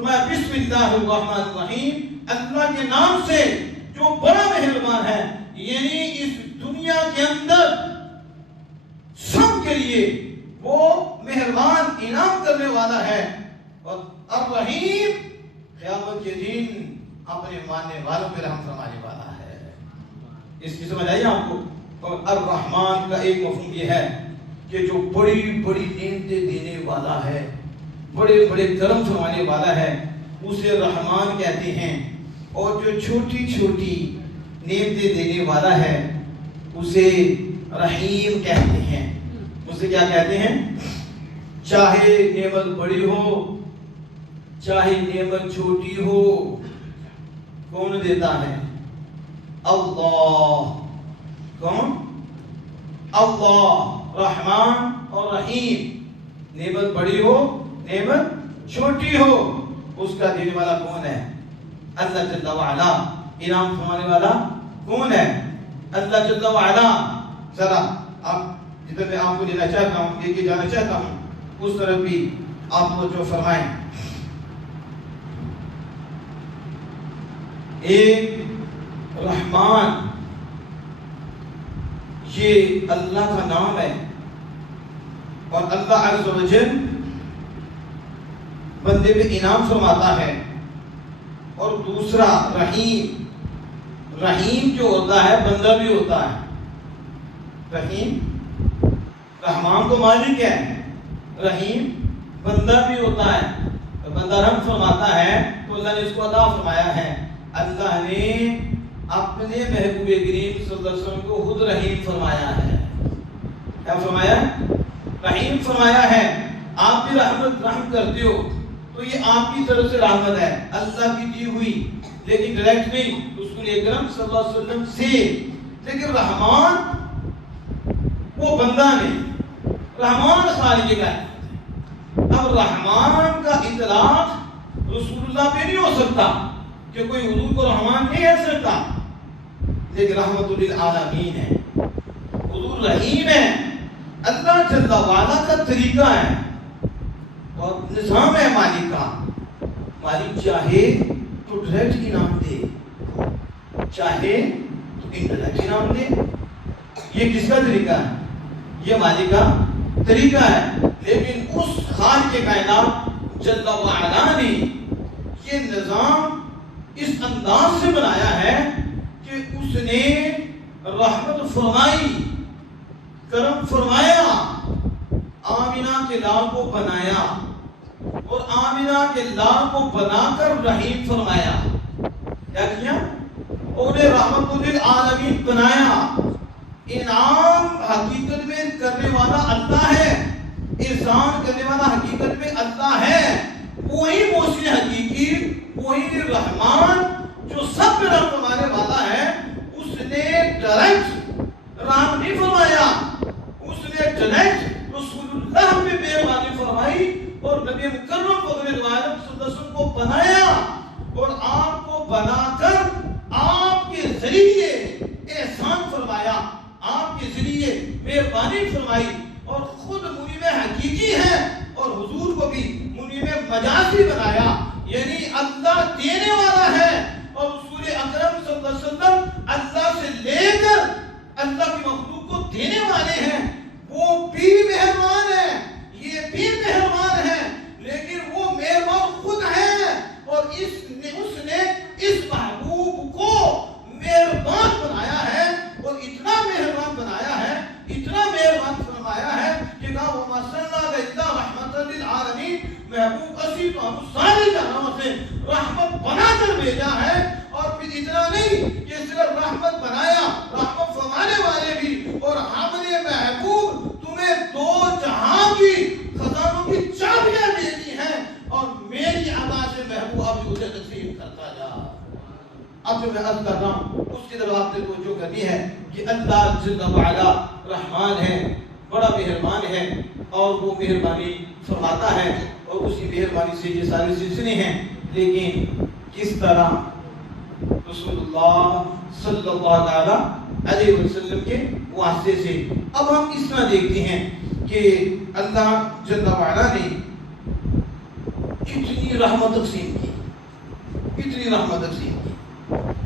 فرمایا بسم اللہ الرحمن الرحیم، اللہ کے نام سے جو بڑا مہربان ہے، یعنی اس دنیا کے اندر سب کے لیے وہ مہربان انعام کرنے والا ہے، اور الرحیم قیامت کے دن اپنے ماننے والوں پہ رحم فرمانے والا ہے۔ اس کی سمجھ آئی آپ کو؟ اور الرحمن کا ایک مفہوم یہ ہے کہ جو بڑی بڑی نعمتیں دینے والا ہے، بڑے بڑے کرم فرمانے والا ہے، اسے رحمان کہتے ہیں، اور جو چھوٹی چھوٹی نعمتیں دینے والا ہے اسے رحیم کہتے ہیں۔ اسے کیا کہتے ہیں؟ چاہے نعمت بڑی ہو چاہے نعمت چھوٹی ہو، کون دیتا ہے؟ اللہ۔ کون؟ اللہ، رحمان اور رحیم۔ نعمت بڑی ہو نعمت چھوٹی ہو، اس کا دینے والا کون ہے؟ اللہ جل وعلا۔ انعام فرمانے والا کون ہے؟ اللہ جل وعلا۔ ذرا آپ جدھر میں آپ کو لینا چاہتا ہوں، لے کے جانا چاہتا ہوں، اس طرف بھی آپ توجہ فرمائیں۔ ایک رحمان یہ اللہ کا نام ہے، اور اللہ عز و جل بندے پہ انعام فرماتا ہے۔ اور دوسرا رحیم، رحیم جو ہوتا ہے بندہ بھی ہوتا ہے۔ رحیم، رحمان تو مالک ہے، رحیم بندہ بھی ہوتا ہے۔ بندہ رحم فرماتا ہے تو اللہ نے اس کو عطا فرمایا ہے۔ اللہ نے اپنے محبوب کریم صلی اللہ علیہ وسلم کو خود رحیم فرمایا ہے۔ کیا فرمایا؟ رحیم فرمایا ہے۔ آپ بھی رحم کرتے ہو تو یہ آپ کی طرف سے رحمت ہے، اللہ کی دی ہوئی، لیکن ڈائریکٹ نہیں، رسول اکرم صلی اللہ علیہ وسلم سے۔ لیکن رحمان وہ بندہ نہیں، رحمان خالق کا ہے۔ اب رحمان کا اطلاق رسول اللہ پہ نہیں ہو سکتا کہ کوئی حضور کو رحمان نہیں کہہ سکتا، لیکن رحمت للعالمین ہے، حضور رحیم ہے۔ اللہ جل وعلا کا طریقہ ہے اور نظام ہے مالک کا۔ مالک چاہے تو ڈائریکٹ انعام دے، چاہے تو انڈائریکٹ انعام دے۔ یہ کس کا طریقہ ہے؟ یہ مالک کا طریقہ ہے۔ لیکن اس خالق کائنات جل وعلا نے یہ نظام اس انداز سے بنایا ہے کہ اس نے رحمت فرمائی، کرم فرمایا، آمینہ کے لال کو بنایا، اور آمینہ کے لال کو بنا کر رحیم فرمایا۔ کیا کیا؟ انہیں رحمت للعالمین بنایا۔ انعام حقیقت میں کرنے والا اللہ ہے، احسان کرنے والا حقیقت میں اللہ ہے۔ وہی محسن حقیقی، وہی رحمان جو سب پہ رحم فرمانے والا ہے، اس نے ڈائریکٹ رحم نہیں فرمایا، اس نے ڈائریکٹ رسول اللہ پہ مہربانی فرمائی اور نبی مکرم صلی اللہ علیہ وسلم کو بنایا، اور آپ کو بنا کر آپ کے ذریعے احسان فرمایا، آپ کے ذریعے مہربانی فرمائی، اور خود منعم حقیقی ہے، اور حضور کو بھی منعم مجازی بنایا۔ یعنی اللہ دینے والا ہے، اور رسول اکرم صلی اللہ علیہ وسلم اللہ سے لے کر اللہ کی مخلوق کو دینے والے ہیں۔ وہ بھی مہربان ہے، یہ بھی مہربان ہے، لیکن وہ مہربان خود ہے، اور اس نے اس محبوب کو مہربان بنایا ہے، اور اتنا مہربان بنایا ہے، اتنا مہربان فرمایا ہے کہ کہا وَمَا أَرْسَلْنَاكَ إِلَّا رَحْمَةً لِلْعَالَمِينَ، محبوب اسی تو ہم سارے جہانوں سے رحمت بنا کر بھیجا ہے۔ اور پھر اتنا نہیں کہ صرف رحمت بنایا، رحمت فرمانے والے بھی، اور ہم نے محبوب تمہیں دو جہاں کی خزانوں کی چابیاں دے دی ہیں، اور میری عطا سے محبوب اب اسے تقسیم کرتا جا۔ اب جو میں عرض کر رہا ہوں اس کی طرف آپ نے توجہ کرنی ہے کہ اللہ جل وعلا رحمان ہے، بڑا مہربان ہے، اور وہ مہربانی فرماتا ہے، اور اسی مہربانی سے یہ سارے سلسلے ہیں۔ لیکن کس طرح رسول اللہ صلی اللہ علیہ وسلم کے واسطے سے اب ہم اس طرح دیکھتے ہیں کہ اللہ جل وعلا نے کتنی رحمت تقسیم کی، کتنی رحمت تقسیم کی۔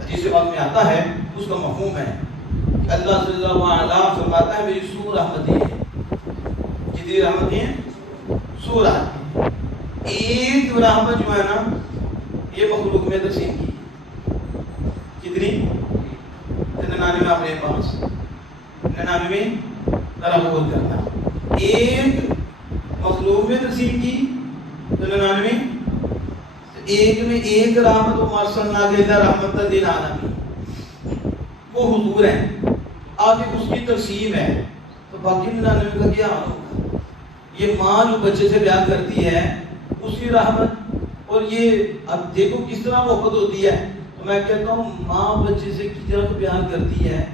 حدیث پاک میں آتا ہے، اس کا مفہوم ہے کہ اللہ صلی اللہ علیہ وسلم فرماتا ہے میری 100 رحمتیں ہیں۔ کتنی رحمتیں ہیں؟ 100 رحمتیں۔ ایک رحمت جو ہے نا یہ مخلوق میں تقسیم کی، کتنی؟ 99 اپنے پاس، 99 غور کرنا، ایک مخلوق میں تقسیم کی 99، ایک میں ایک رحمت و مرسلنا کے رحمت للعالمین، وہ حضور ہیں، آگے اس کی تقسیم ہے، تو باقی 99 کا کیا حال ہوگا؟ یہ ماں جو بچے سے پیار کرتی ہے اس کی رحمت، اور یہ اب دیکھو کس طرح محبت ہوتی ہے۔ تو میں کہتا ہوں ماں بچے سے کتنا پیار کرتی ہے،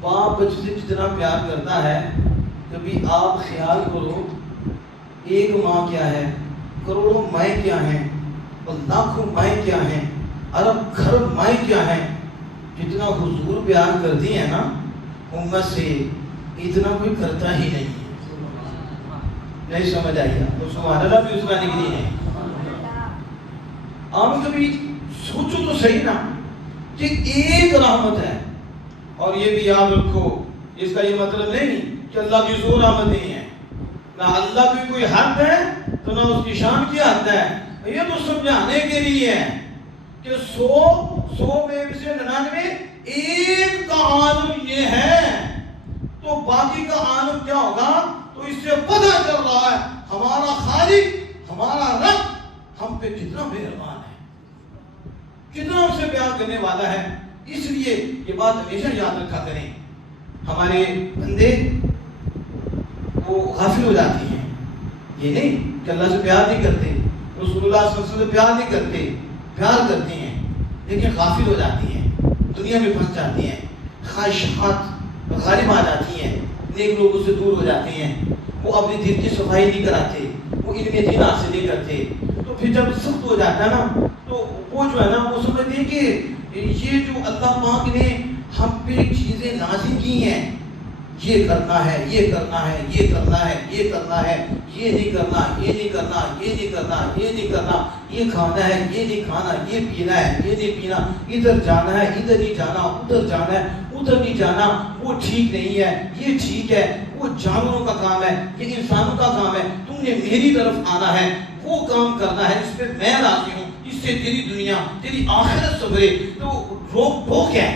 باپ بچے سے کتنا پیار کرتا ہے، کبھی آپ خیال کرو ایک ماں کیا ہے، کروڑوں مائیں کیا ہیں، اور لاکھوں مائیں کیا ہیں، ارب خرب مائیں کیا ہیں، جتنا حضور پیار کرتی ہیں نا امت سے اتنا کوئی کرتا ہی نہیں ہے۔ نہیں سمجھ آئی تو سبحان اللہ بھی اس کا نگری ہے۔ آپ کبھی سوچو تو صحیح نا کہ ایک رحمت ہے، اور یہ بھی یاد رکھو اس کا یہ مطلب نہیں کہ اللہ کی 100 رحمتیں ہیں، نہ اللہ کی کوئی حد ہے تو نہ اس کی شان کی حد ہے۔ یہ تو سمجھانے کے لیے ہے کہ 100 میں سے 99 ایک کا عالم یہ ہے، تو باقی کا عالم کیا ہوگا؟ تو اس سے پتہ چل رہا ہے ہمارا خالق، ہمارا رب ہم پہ کتنا مہربان ہے، کتنا ہم سے پیار کرنے والا ہے۔ اس لیے یہ بات ہمیشہ یاد رکھا کریں، ہمارے بندے وہ غافل ہو جاتی ہیں، یہ نہیں کہ اللہ سے پیار نہیں کرتے، رسول اللہ صلی اللہ علیہ وسلم سے پیار نہیں کرتے، پیار کرتے ہیں لیکن غافل ہو جاتی ہیں، دنیا میں پھنس جاتی ہیں، خواہشات غالب آ جاتی ہیں، نیک لوگوں سے دور ہو جاتے ہیں، وہ اپنے دل کی صفائی نہیں کراتے، وہ علم دین حاصل نہیں کرتے، تو پھر جب سخت ہو جاتا ہے نا تو وہ جو ہے نا وہ سمجھتے ہیں کہ یہ جو اللہ پاک نے ہم پہ چیزیں نازل کی ہیں، یہ کرنا ہے، یہ کرنا ہے، یہ کرنا ہے، یہ کرنا ہے، یہ نہیں کرنا، یہ نہیں کرنا، یہ نہیں کرنا، یہ نہیں کرنا، یہ کھانا ہے، یہ نہیں کھانا، یہ پینا ہے، یہ نہیں پینا، ادھر جانا ہے، ادھر نہیں جانا، ادھر جانا ہے، ادھر نہیں جانا، وہ ٹھیک نہیں ہے، یہ ٹھیک ہے، وہ جانوروں کا کام ہے، یہ انسانوں کا کام ہے، تم نے میری طرف آنا ہے، وہ کام کرنا ہے جس پہ میں راضی ہوں، اس سے تیری دنیا تیری آخرت سنورے۔ تو روک ٹوک ہے،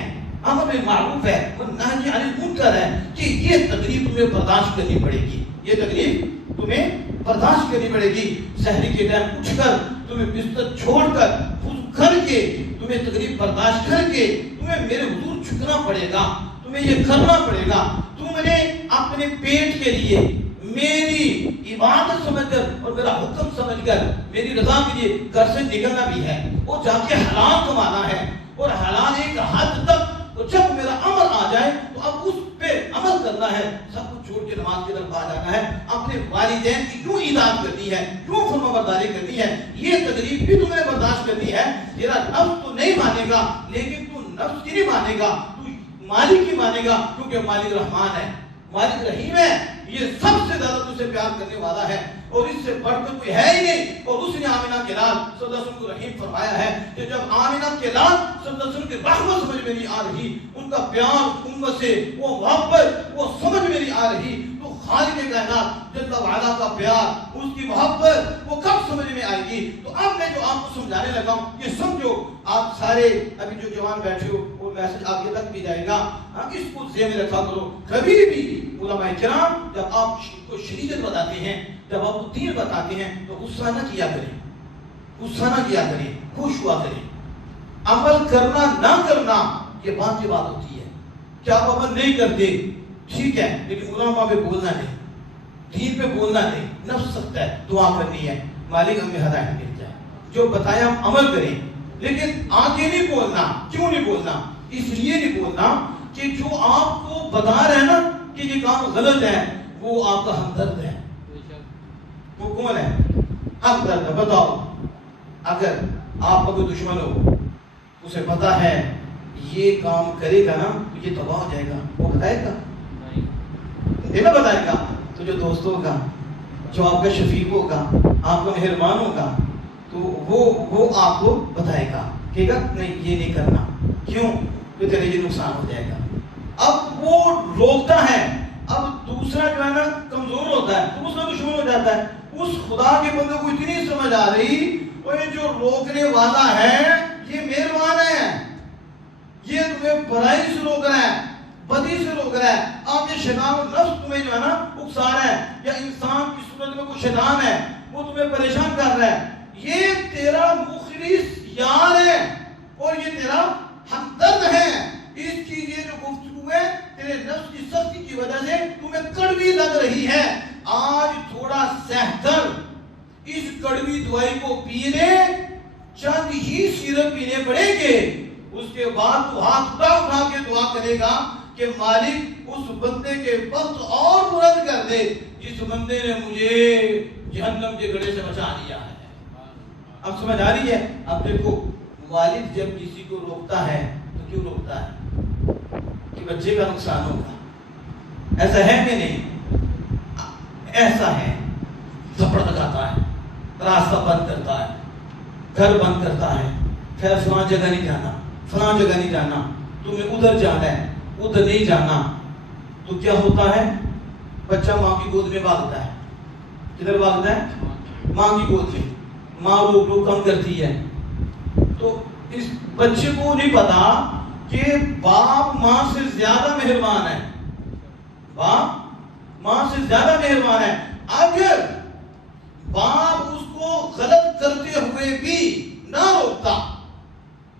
امر میں معروف ہے اور نہی عن المنکر ہے کہ یہ تکلیف تمہیں برداشت کرنی پڑے گی، یہ تکلیف تمہیں برداشت کرنی پڑے گی۔ سحری کے ٹائم اٹھ کر تمہیں بستر چھوڑ کر خود کر کے تمہیں تکلیف برداشت کر کے تمہیں میرے حضور جھکنا پڑے گا، تمہیں یہ کرنا پڑے گا۔ تم نے اپنے پیٹ کے لیے میری عبادت سمجھ کر اور میرا حکم سمجھ کر میری رضا کے لیے گھر سے نکلنا بھی ہے، اور جا کے حلال کمانا ہے، اور حلال ایک حد تک، تو جب میرا امر آ جائے تو اب اس پہ عمل کرنا ہے، سب کچھ چھوڑ کے نماز کی طرف آ جانا ہے، اپنے والدین کی کیوں اطاعت کرنی ہے، کیوں فرما برداری کرنی ہے، یہ تکلیف بھی تمہیں برداشت کرنی ہے۔ تیرا نفس تو نہیں مانے گا، لیکن تو نفس کی نہیں مانے گا، تو مالک کی مانے گا، کیونکہ مالک رحمان ہے، مالک رحیم ہے، یہ سب سے زیادہ تجھ سے پیار کرنے والا ہے، اور اس سے بڑھ کر کوئی ہے ہی نہیں۔ اور اس نے آمنہ کے لال صلی اللہ علیہ وسلم کو رحیم فرمایا ہے کہ جب آمنہ کے لال صلی اللہ علیہ وسلم کی رحمت سمجھ میں نہیں آ رہی، ان کا پیار امت سے، وہ محبت وہ سمجھ میں نہیں آ رہی، تو خالق کائنات جل وعلا کا پیار، اس کی محبت وہ کب سمجھ میں آئے گی؟ تو اب میں جو آپ کو سمجھانے لگا ہوں یہ سمجھو، آپ سارے ابھی جو جوان بیٹھے ہو وہ میسج آپ یہ تک بھی جائے گا، اس کو ذہن میں رکھا کرو، کبھی بھی علماء کرام جب آپ کو شریعت بتاتے ہیں، جب آپ کو دین بتاتے ہیں تو غصہ نہ کیا کریں، غصہ نہ کیا کریں، خوش ہوا کریں۔ عمل کرنا نہ کرنا یہ بات کی بات ہوتی ہے کہ آپ عمل نہیں کرتے ٹھیک ہے، لیکن علماء پہ بولنا نہیں، دین پہ بولنا نہیں، نفس سکتا ہے، دعا کرنی ہے مالک ہمیں ہدایت مل جائے، جو بتایا ہم عمل کریں، لیکن آگے نہیں بولنا۔ کیوں نہیں بولنا؟ اس لیے نہیں بولنا کہ جو آپ کو بتا رہے ہیں نا کہ یہ کام غلط ہے وہ آپ کا ہمدرد ہے۔ وہ کون ہے؟ ہمدرد ہے۔ بتاؤ اگر آپ کا کوئی دشمن ہو، اسے پتا ہے یہ کام کرے گا نا تو یہ تباہ ہو جائے گا، وہ بتائے گا نہیں نا بتائے گا؟ تو جو دوست ہوگا، جو آپ کا شفیق ہوگا، آپ کا مہربان ہوگا، تو وہ آپ کو بتائے گا، کہے گا نہیں یہ نہیں کرنا، کیوں کہ تیرے یہ نقصان ہو جائے گا۔ اب وہ روکتا ہے، اب دوسرا جو ہے نا کمزور ہوتا ہے تو اس کا دشمن ہو جاتا ہے۔ اس خدا کے بندے کو اتنی سمجھ آ رہی، یہ جو روکنے والا ہے یہ مہربان ہے، یہ تمہیں برائی سے روک رہا ہے، بدی سے روک رہا ہے۔ آپ یہ شیطان و نفس تمہیں جو ہے نا اکسا رہا ہے، یا انسان کی صورت میں کوئی شیطان ہے وہ تمہیں پریشان کر رہا ہے، یہ تیرا مخلص یار ہے اور یہ تیرا ہمدرد ہے۔ اس کی یہ جو گفتگو ہے تیرے نفس کی سختی کی وجہ سے تمہیں کڑوی لگ رہی ہے، آج تھوڑا سہتر اس کڑوی دوائی کو پینے، چند ہی سیرپ پینے پڑیں گے، اس کے بعد تو ہاتھ اٹھا کے دعا کرے گا کہ مالک اس بندے کے وقت اور بلند کر دے جس بندے نے مجھے جہنم کے گڑھے سے بچا لیا ہے۔ اب سمجھ آ رہی ہے؟ اب دیکھو والد جب کسی کو روکتا ہے تو کیوں روکتا ہے؟ کہ بچے کا نقصان ہوگا، ایسا ہے کہ نہیں؟ ایسا ہے، تھپڑ لگاتا ہے، راستہ بند کرتا ہے، گھر بند کرتا ہے، پھر فلاں جگہ نہیں جانا، فلاں جگہ نہیں جانا، تمہیں ادھر جانا ہے، ادھر نہیں جانا، تو کیا ہوتا ہے؟ بچہ ماں کی گود میں بھاگتا ہے۔ کدھر بھاگتا ہے؟ ماں کی گود میں۔ ماں روک روک کم کرتی ہے، تو اس بچے کو نہیں پتا کہ باپ ماں سے زیادہ مہربان ہے، باپ ماں سے زیادہ مہربان ہے۔ اگر باپ اس کو غلط کرتے ہوئے بھی نہ روکتا،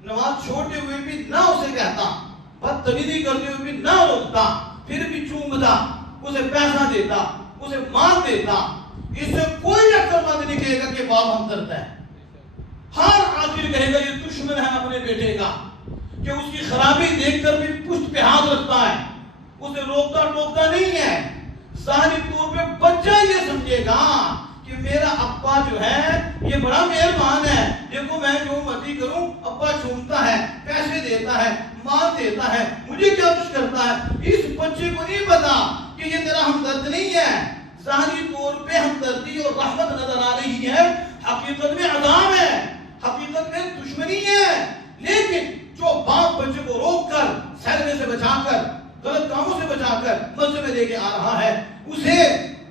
نماز چھوڑتے ہوئے بھی نہ اسے کہتا، بدتمیزی کرتے ہوئے بھی نہ روکتا، پھر بھی چومتا، اسے پیسہ دیتا، اسے مال دیتا، اس سے کوئی عقل مند نہیں کہے گا کہ باپ ہمدرد ہے۔ ہر آخر کہے گا یہ دشمن ہے اپنے بیٹے کا، کہ اس کی خرابی دیکھ کر بھی پشت پہ ہاتھ رکھتا ہے، اسے روکتا ٹوکتا نہیں ہے۔ ظاہری طور پہ بچہ یہ سمجھے گا کہ میرا ابا جو ہے یہ بڑا مہربان ہے، دیکھو میں جو مرضی کروں ابا چومتا ہے، پیسے دیتا ہے، مال دیتا ہے، مجھے کیا کچھ کرتا ہے۔ اس بچے کو نہیں پتا کہ یہ تیرا ہمدرد نہیں ہے، ظاہری طور پہ ہمدردی اور رحمت نظر آ رہی ہے، حقیقت میں عذاب ہے، حقیقت میں دشمنی ہے۔ لیکن جو باپ بچے کو روک کر، سہرنے سے بچا کر، غلط کاموں سے بچا کر مسجد میں لے کے آ رہا ہے، اسے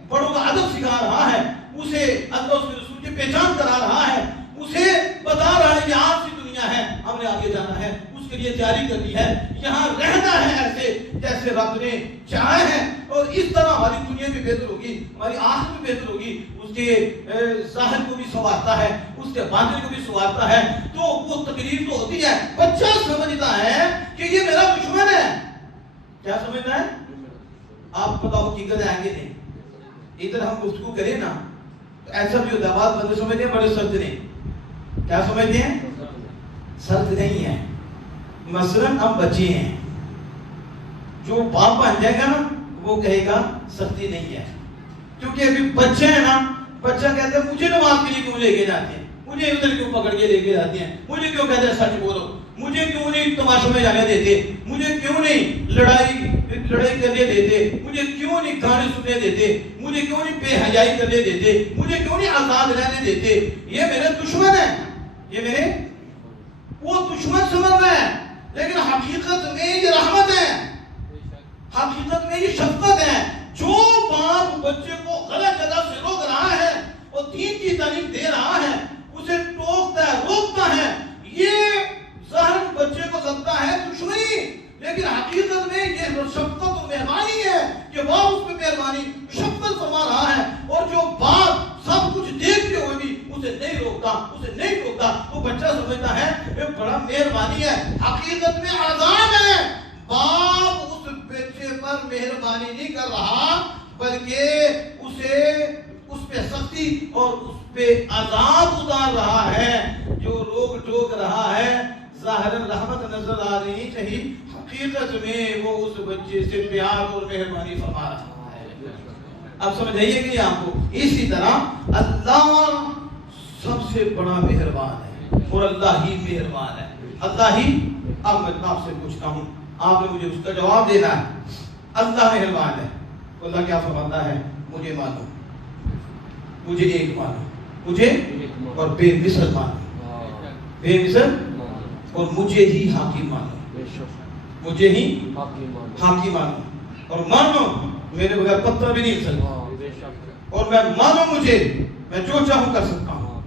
بڑوں کا ادب سکھا رہا ہے، اسے اللہ اس کے رسول کی پہچان کرا رہا ہے، اسے بتا رہا ہے کہ آج کی دنیا ہے، ہم نے آگے جانا ہے، اس کے لیے تیاری کرنی ہے، یہاں رہنا ہے ایسے جیسے رب نے چاہا ہے، اور اس طرح ہماری دنیا بھی بہتر ہوگی، ہماری آخرت بھی بہتر ہوگی۔ اس کے ظاہر کو بھی سنوارتا ہے، اس کے باطن کو بھی سنوارتا ہے، تو وہ تقریر تو ہوتی ہے۔ بچہ سمجھتا ہے کہ یہ میرا دشمن ہے۔ کیا سمجھتا ہے؟ آپ بتاؤ حقیقت ہے کہ نہیں؟ ادھر ہم گفتگو کریں نا تو ایسا بھی ہوتا ہے، بات بندے سمجھتے ہیں بڑے سخت نہیں، کیا سمجھتے ہیں؟ سخت نہیں ہے۔ مثلاً ہم بچے ہیں، جو باپ بن جائے گا نا وہ کہے گا سختی نہیں ہے، کیونکہ ابھی بچے ہیں نا، بچہ کہتا ہے مجھے نماز کے لیے کیوں لے کے جاتے ہیں، مجھے ادھر کیوں پکڑ کے لے کے جاتے ہیں، مجھے کیوں کہتے ہیں سچ بولو، مجھے کیوں نہیں تماشوں میں جانے دیتے، مجھے کیوں نہیں لڑائی کرنے دیتے، مجھے کیوں نہیں گانے سننے دیتے، مجھے کیوں نہیں بے حیائی کرنے دیتے، مجھے کیوں نہیں آزاد رہنے دیتے۔ یہ میرے دشمن ہے، یہ میرے وہ دشمن سمجھ رہا ہے، لیکن حقیقت میں یہ رحمت ہے، حقیقت میں یہ شفقت ہے۔ جو باپ بچے کو غلط جگہ سے روک رہا ہے اور دین کی تعلیم دے رہا ہے، اسے ٹوکتا ہے، روکتا ہے، یہ ظاہر بچے کو لگتا ہے دشمنی، لیکن حقیقت میں یہ شفقت اور مہربانی ہے کہ باپ اس پہ مہربانی شفقت فرما رہا ہے۔ اور جو باپ سب کچھ دیکھتے ہوئے بھی اسے نہیں روکتا، اسے نہیں روکتا، وہ بچہ سمجھتا ہے یہ بڑا مہربانی ہے، حقیقت میں عذاب ہے۔ باپ اس بچے پر مہربانی نہیں کر رہا بلکہ اسے اس پہ سختی اور اس پہ عذاب اتار رہا ہے۔ جو روک ٹوک رہا ہے ظاہراً رحمت نظر آ رہی چاہیے، حقیقت میں وہ اس بچے سے پیار اور مہربانی فرما رہا ہے۔ اب سمجھ آئیے کہ آپ کو اسی طرح اللہ سب سے بڑا مہربان ہے اور اللہ ہی مہربان ہے، اللہ ہی۔ اب میں آپ سے پوچھتا ہوں، آپ نے مجھے اس کا جواب دینا ہے۔ اللہ مہربان ہے، اللہ کیا فرماتا ہے؟ مجھے مانو، مجھے ایک مانو، مجھے اور بے مثل مانو، بے مثل اور مجھے ہی حاکم مانو، مجھے ہی حاکم مانو، اور مانو میرے بغیر پتہ بھی نہیں ہل سکتا، اور میں مانو مجھے، میں جو چاہوں کر سکتا ہوں،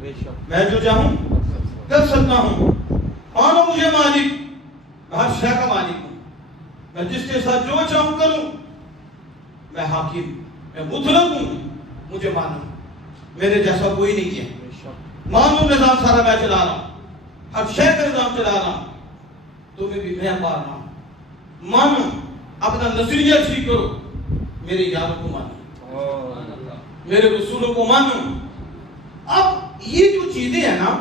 میں جو چاہوں کر سکتا ہوں، مانو مجھے مالک، میں ہر شے کا مالک ہوں، میں جس کے ساتھ جو چاہوں کروں، میں حاکم، میں مطلق ہوں، مجھے مانو، میرے جیسا کوئی نہیں ہے، مانو نظام سارا میں چلا رہا ہوں، ہر شے کا نظام چلا رہا ہوں، تمہیں بھی میں پا رہا ہوں، مانو، اپنا نظریہ ٹھیک کرو، میرے یاروں کو مانو، میرے رسولوں کو مانو۔ اب یہ جو چیزیں ہیں نا،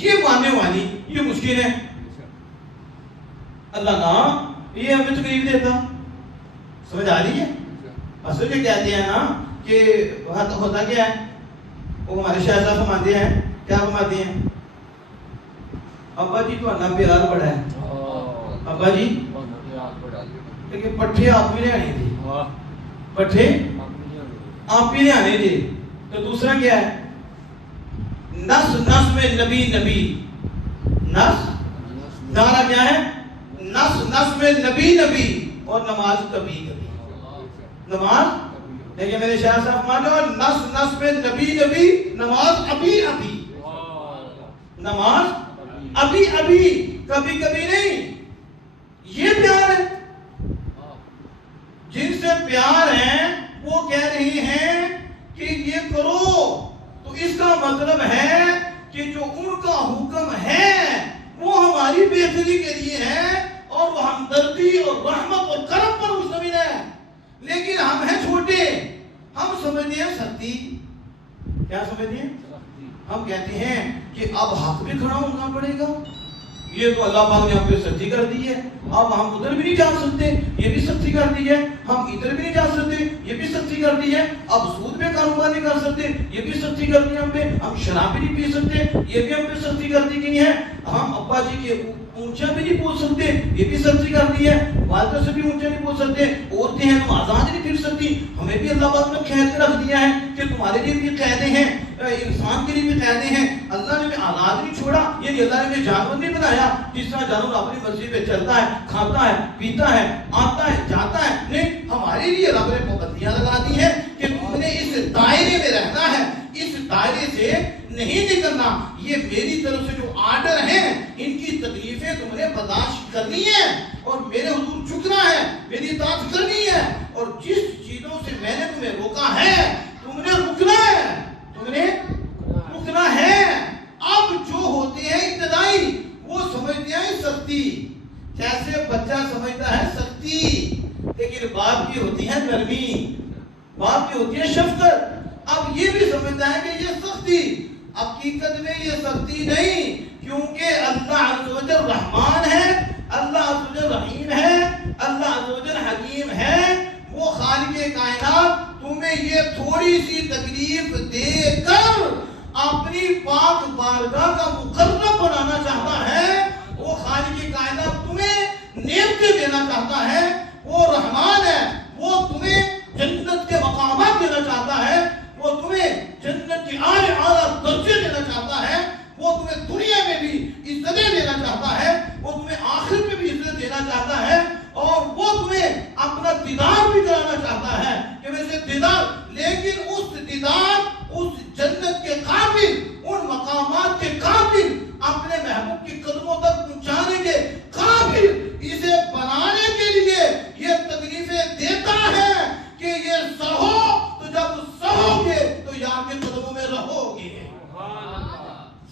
یہ ماننے والی یہ مشکل ہے۔ اللہ نا یہ ہمیں تکلیف دیتا، سمجھ آ رہی ہے؟ اصل یہ کہتے ہیں نا کہ ہوتا کیا ہے، وہ ہمارے شاہ صاحب فرماتے ہیں، کیا فرماتے ہیں؟ ابا جی تو اللہ پیار بڑا ہے، ابا جی لیکن پٹھے آپ بھی لے آنے تھے، پٹھے آپ بھی لے آنے تھے۔ تو دوسرا کیا ہے؟ نس نس میں نبی نبی، نس نعرہ کیا ہے؟ نس نس میں نبی نبی، اور نماز کبھی کبھی، نماز دیکھیں میرے شاہ صاحب مانو، نس نس میں نبی نبی، نماز ابھی ابھی، نماز ابھی ابھی، کبھی کبھی نہیں۔ یہ پیار ہے، جن سے پیار ہے وہ کہہ رہی ہیں کہ یہ کرو، تو اس کا مطلب ہے کہ جو ان کا حکم ہے وہ ہماری بہتری کے لیے ہے، اور وہ ہمدردی اور رحمت اور کرم پر مشتمل ہے۔ لیکن ہم ہیں چھوٹے، ہم سمجھتے ہیں سختی، کیا سمجھتے ہیں؟ ہم کہتے ہیں کہ اب حق پہ کھڑا ہونا پڑے گا، یہ تو اللہ پاک نے ہم پہ سختی کر دی ہے، اب ہم ادھر بھی نہیں جا سکتے، یہ بھی سختی کر دی ہے، ہم ادھر بھی نہیں جا سکتے، یہ بھی سختی کر دی ہے، اب سود پہ کاروبار نہیں کر سکتے، یہ بھی سختی کر دی ہم پہ، ہم شراب بھی نہیں پی سکتے، یہ بھی ہم پہ سختی کر دی گئی ہے، ہم ابا جی کے اونچا بھی نہیں پوچھ سکتے، یہ بھی سختی کر دی ہے، والدہ سے بھی اونچا نہیں پوچھ سکتے، عورتیں ہیں تو آزاد نہیں پھر سکتی، ہمیں بھی اللہ پاک نے قید پہ رکھ دیا ہے کہ تمہارے لیے بھی قیدیں ہیں، انسان کے لیے بھی قیدیں ہیں، اللہ نے بھی آزاد نہیں چھوڑا، یعنی اللہ نے بھی جانور نہیں بنایا جس طرح جانور اپنی مرضی پہ چلتا ہے، کھاتا ہے، پیتا ہے، آتا ہے، جاتا ہے، نہیں، ہمارے لیے رب نے پابندیاں لگا دی ہیں کہ تم نے اس دائرے میں رہنا ہے، اس دائرے سے نہیں نکلنا، یہ میری طرف سے جو آرڈر ہیں ان کی تکلیفیں تم نے برداشت کرنی ہے، اور میرے حضور جھکنا ہے، میری اطاعت کرنی ہے، اور جس چیزوں سے میں نے تمہیں روکا ہے تم نے رکنا ہے، تم نے رکنا ہے۔ اب جو ہوتے ہیں ابتدائی وہ سمجھتے ہیں سختی، جیسے بچہ سمجھتا ہے سختی، لیکن باپ کی ہوتی ہے نرمی، باپ کی ہوتی ہے شفقت۔ اب یہ بھی سمجھتا ہے کہ یہ سختی، حقیقت میں یہ سختی نہیں، کیونکہ اللہ عز و جل رحمان ہے، اللہ عز و جل رحیم ہے، اللہ عز و جل حکیم ہے، وہ خالق کائنات تمہیں یہ تھوڑی سی تکلیف دے کر اپنی پاک بارگاہ کا مقرب بنانا چاہتا ہے، وہ خالق کائنات تمہیں نعمتیں دینا چاہتا ہے، وہ رحمان ہے، وہ تمہیں جنت کے مقامات دینا چاہتا ہے، وہ تمہیں جنت کی اعلیٰ درجے دینا چاہتا ہے، وہ تمہیں دنیا میں بھی عزتیں دینا چاہتا ہے، وہ تمہیں آخرت میں بھی عزت دینا چاہتا ہے، اور وہ تمہیں اپنا دیدار بھی کرانا چاہتا ہے کہ ویسے دیدار، لیکن اس دیدار، اس جنت کے قابل، ان مقامات کے قابل، اپنے محبوب کی قدموں تک پہنچانے کے قابل اسے بنانے کے لیے یہ تکلیفیں دیتا ہے کہ یہ سہو، تو جب سہو گے تو یار کے قدموں میں رہو گے۔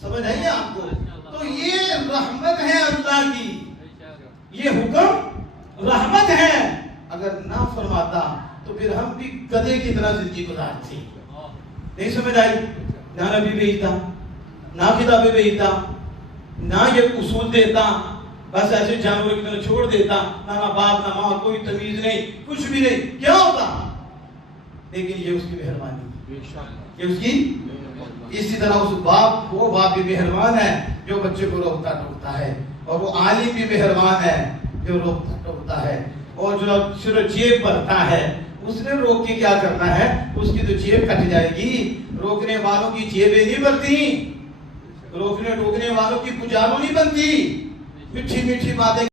سمجھ آئیے آپ کو؟ تو یہ رحمت ہے اللہ کی، یہ حکم رحمت ہے، اگر نہ فرماتا تو پھر ہم بھی گدھے کی طرح زندگی گزارتے، نہیں سمجھ آئی؟ نہ نبی بھیجتا، نہ کتابیں بھیجتا، نہ یہ اصول دیتا، بس ایسے جانور کی طرح چھوڑ دیتا، نہ باپ نہ ماں، کوئی تمیز نہیں، کچھ بھی نہیں، کیا ہوتا؟ لیکن یہ اس کی مہربانی، یہ اس کی، اسی طرح اس باپ، وہ باپ بھی مہربان ہے جو بچے کو روکتا ٹوکتا ہے، اور وہ عالم بھی مہربان ہے جو روکتا ٹوکتا ہے، اور جو صرف جیب بھرتا ہے اس نے روک کے کیا کرنا ہے، اس کی تو جیب کٹ جائے گی، روکنے والوں کی جیبیں نہیں بنتی، روکنے ٹوکنے والوں کی پجاروں نہیں بنتی، میٹھی میٹھی باتیں